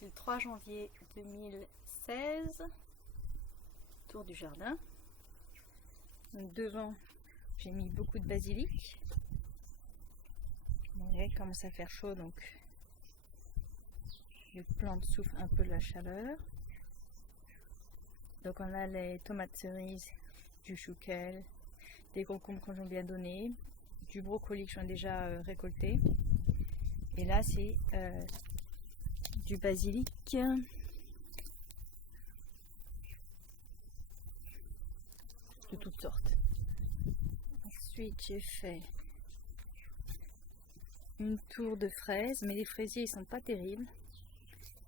C'est le 3 janvier 2016, tour du jardin. Donc devant, j'ai mis beaucoup de basilic. Vous voyez, il commence à faire chaud, donc les plantes souffrent un peu de la chaleur. Donc on a les tomates cerises, du chouquel, des concombres qu'on a bien donné, du brocoli que j'en ai déjà récolté. Et là c'est du basilic. De toutes sortes. Ensuite j'ai fait une tour de fraises, mais les fraisiers ils sont pas terribles.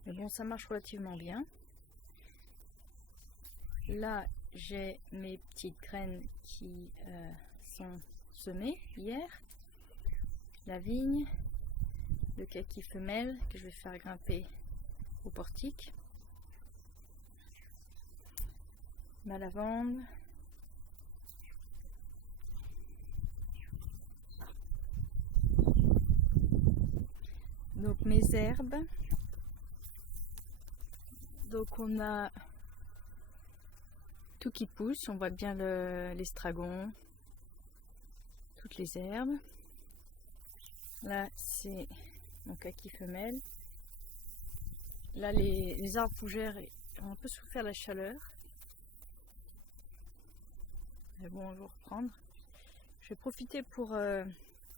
Mais bon, ça marche relativement bien. Là j'ai mes petites graines qui sont semées hier. La vigne, le kaki femelle que je vais faire grimper au portique. Ma lavande. Donc mes herbes. Donc on a tout qui pousse, on voit bien l'estragon, toutes les herbes. Là c'est mon kaki femelle. Là les arbres fougères ont un peu souffert la chaleur. Mais bon, on va reprendre. Je vais profiter pour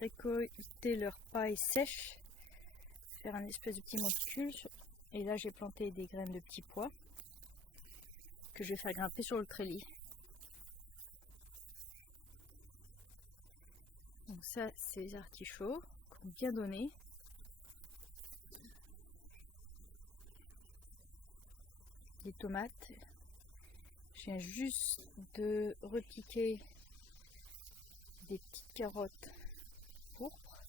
récolter leurs pailles sèches, faire un espèce de petit monticule. Et là j'ai planté des graines de petits pois que je vais faire grimper sur le treillis. Donc ça c'est les artichauts qui ont bien donné. Des tomates. Je viens juste de repiquer des petites carottes pourpres.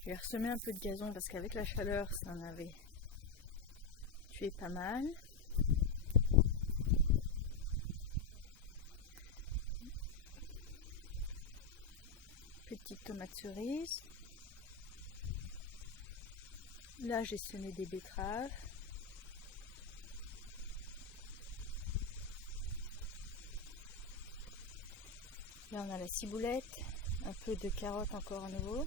Je vais ressemer un peu de gazon parce qu'avec la chaleur ça en avait tué pas mal. Petite tomate cerise. Là j'ai semé des betteraves. Là on a la ciboulette, un peu de carottes encore à nouveau.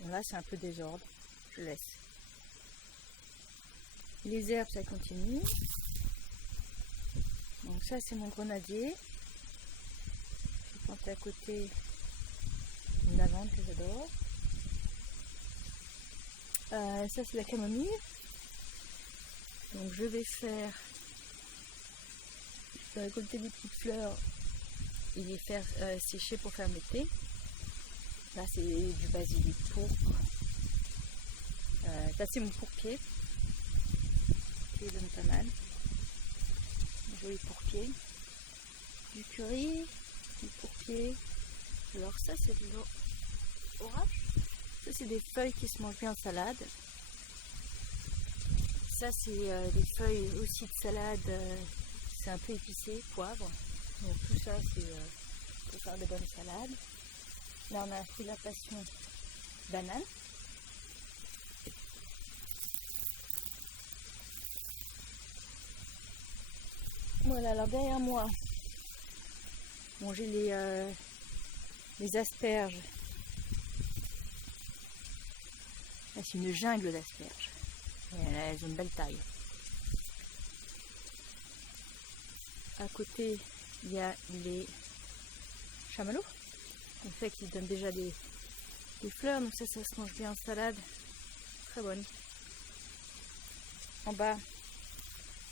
Bon, là c'est un peu désordre, je laisse. Les herbes ça continue. Donc ça c'est mon grenadier. J'ai planté à côté une lavande que j'adore. Ça c'est la camomille. Donc je vais récolter des petites fleurs et les faire sécher pour faire mes thés. Là c'est du basilic pourpre. Ça c'est mon pourpier qui donne pas mal. Un joli pourpier. Du curry, du pourpier. Alors ça c'est de l'orage. Ça c'est des feuilles qui se mangent bien en salade. Ça c'est des feuilles aussi de salade. C'est un peu épicé, poivre. Donc tout ça c'est pour faire de bonnes salades. Là on a un fruit de la passion, banane. Voilà, alors derrière moi, bon, j'ai les asperges. Là c'est une jungle d'asperges. Elles ont une belle taille. À côté, il y a les chamallows. En fait, qui donnent déjà des fleurs. Donc ça se mange bien en salade. Très bonne. En bas,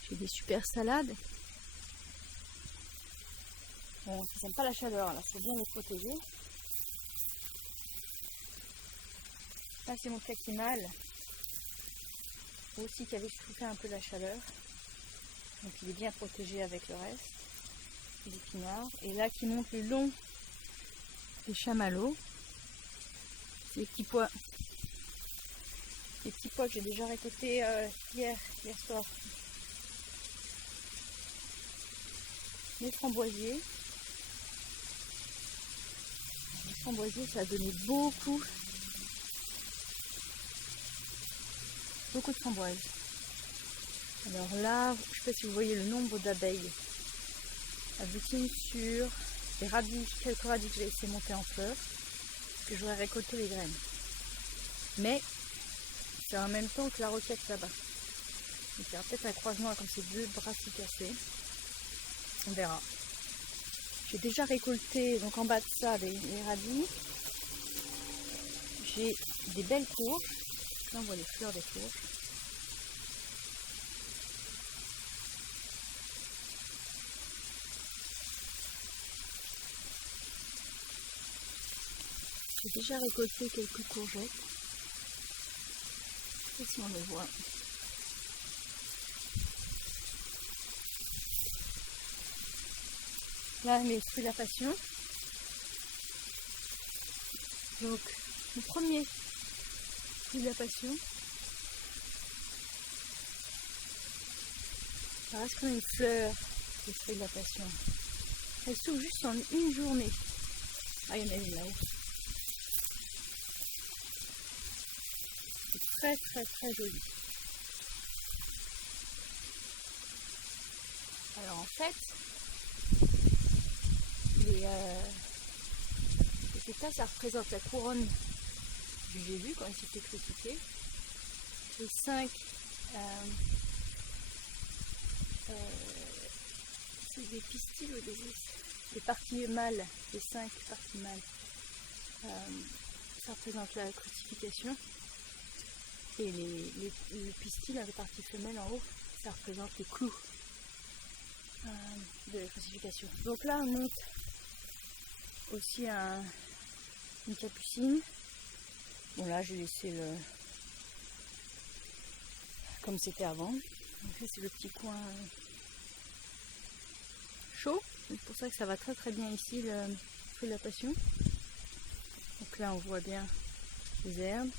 j'ai des super salades. Bon, ils n'aiment pas la chaleur, alors il faut bien les protéger. Là, c'est mon kaki mâle. Aussi qui avait souffert un peu la chaleur. Donc il est bien protégé avec le reste. Les épinards. Et là qui monte le long des chamallows. C'est les petits pois. Les petits pois que j'ai déjà récoltés hier soir. Les framboisiers. framboisier, ça a donné beaucoup de framboises. Alors là, je ne sais pas si vous voyez le nombre d'abeilles. Elles butinent sur des radis, quelques radis que j'ai laissé monter en fleurs, que j'aurais récolté les graines. Mais c'est en même temps que la roquette là-bas. Donc il y aura peut-être un croisement comme ces deux brassées cassées. On verra. J'ai déjà récolté, donc en bas de ça, les radis. J'ai des belles courges. Là on voit les fleurs des courges. J'ai déjà récolté quelques courgettes. Et si on les voit. Là, mes fruits de la passion. Donc, le premier fruit de la passion. Ça reste comme une fleur, les fruits de la passion. Elle s'ouvre juste en une journée. Ah, il y en a une là-haut. C'est très très très joli. Alors en fait, les états, ça représente la couronne du Jésus quand il s'était crucifié. Les 5 c'est des pistils ou des parties mâles, les 5 parties mâles. Ça représente la crucifixion. Et le pistil, la partie femelle en haut, ça représente les clous de la crucifixion. Donc là, on monte aussi une capucine. Bon là, j'ai laissé comme c'était avant. Donc là, c'est le petit coin chaud. C'est pour ça que ça va très très bien ici, le fruit de la passion. Donc là, on voit bien les herbes.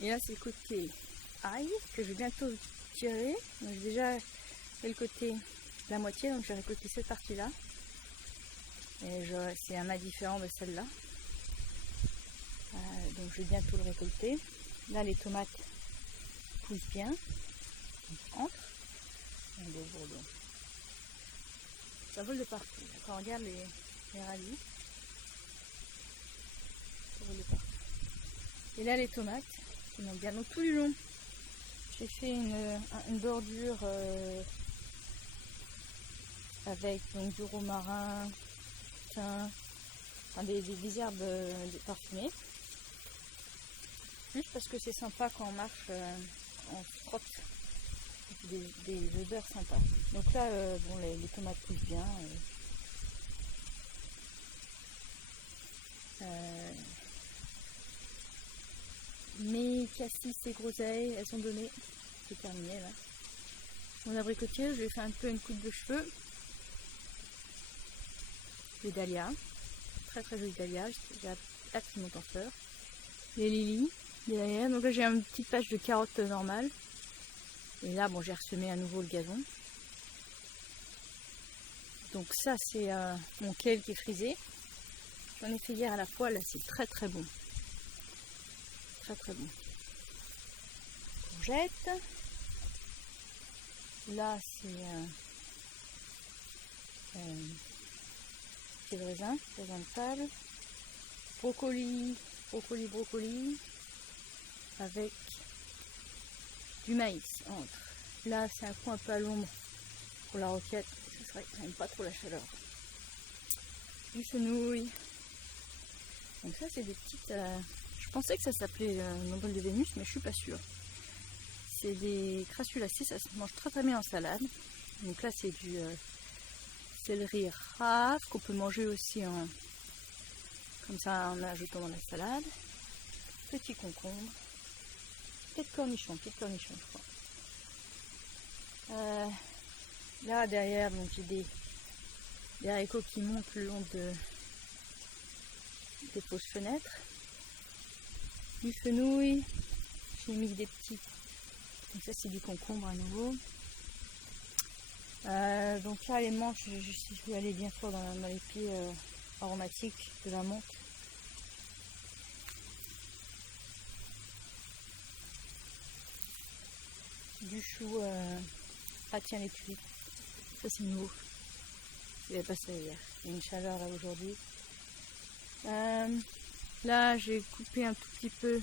Et là, c'est le côté ail que je vais bientôt tirer. Donc j'ai déjà fait le côté la moitié, donc j'ai récolté cette partie-là. Et c'est un mât différent de celle-là. Donc je vais bientôt le récolter. Là, les tomates poussent bien. Donc, entre. Un beau bourdon. Ça vole de partout. Quand on regarde les radis, ça vole de partout. Et là, les tomates, ils vont bien. Donc tout du long, j'ai fait une bordure avec donc, du romarin, thym, enfin, des herbes parfumées. Juste parce que c'est sympa quand on marche, on se frotte des odeurs sympas. Donc là, bon, les tomates poussent bien. Mes cassis et groseilles, elles sont données. C'est terminé là. Mon abricotier, je lui ai fait un peu une coupe de cheveux. Les dahlias, très très jolies dahlias, j'ai hâte qu'ils montent en fleurs. Les lilies, des dahlias. Donc là j'ai une petite page de carottes normales. Et là bon, j'ai ressemé à nouveau le gazon. Donc ça c'est mon kale qui est frisé. J'en ai fait hier à la poêle, là c'est très très bon. Très très bon. Courgettes. Là c'est le raisin de table. Brocoli, avec du maïs entre. Là c'est un coin un peu à l'ombre pour la roquette, ce serait quand même pas trop la chaleur. Du fenouil. Donc ça c'est des petites... je pensais que ça s'appelait l'ombrelle de Vénus, mais je suis pas sûre. C'est des crassulacées, ça se mange très très bien en salade. Donc là c'est du céleri rave qu'on peut manger aussi comme ça en ajoutant dans la salade. Petit concombre. Peut-être cornichon, je crois. Là derrière, donc j'ai des haricots qui montent le long des fausses fenêtres. Du fenouil. J'ai mis des petits. Donc ça c'est du concombre à nouveau. Donc là les manches, je vais aller bien fort dans les pieds aromatique de la menthe. Du chou tiens les tulipes. Ça c'est nouveau. Il n'y avait pas ça hier. Il y a une chaleur là aujourd'hui. Là j'ai coupé un tout petit peu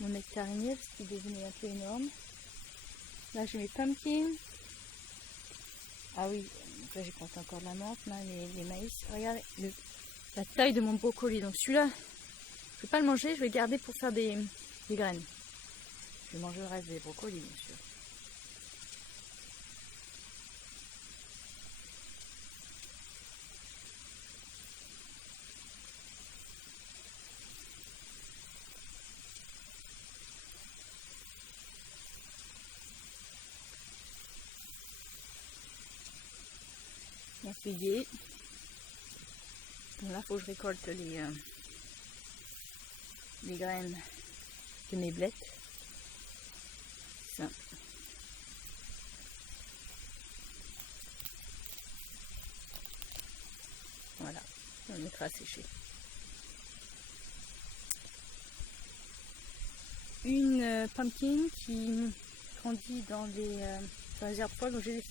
mon nectarinier parce qu'il devenait un peu énorme. Là j'ai mes pumpkins. Ah oui, donc là j'ai planté encore de la menthe, là, les maïs. Regardez la taille de mon brocoli. Donc celui-là, je ne vais pas le manger, je vais le garder pour faire des graines. Je vais manger le reste des brocolis bien sûr. Mon figuier. Donc là, il faut que je récolte les graines de mes blettes. Ça. Voilà, on le mettra à sécher. Une pumpkin qui grandit dans les herbes folles. Donc j'ai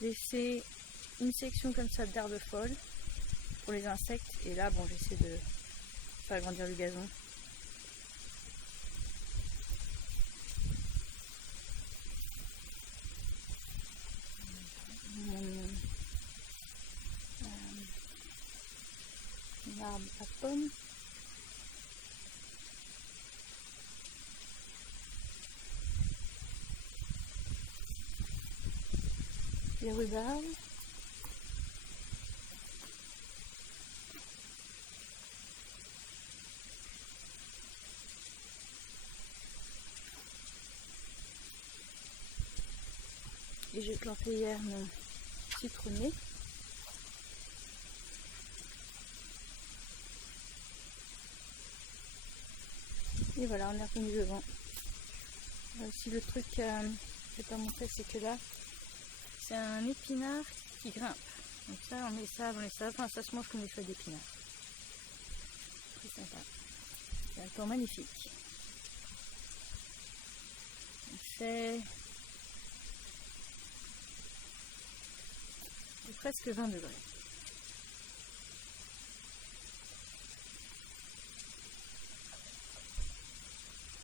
laissé une section comme ça d'herbes folles pour les insectes. Et là, bon, j'essaie de faire grandir le gazon. Mon arbre à pommes. Les rhubarbes. Et j'ai planté hier mon citronnier. Et voilà, on est revenu devant. Aussi le truc que je vais pas montrer, c'est que là, c'est un épinard qui grimpe. Donc ça, on met ça, enfin ça se mange comme des feuilles d'épinard. Très sympa. C'est un temps magnifique. C'est presque 20 degrés.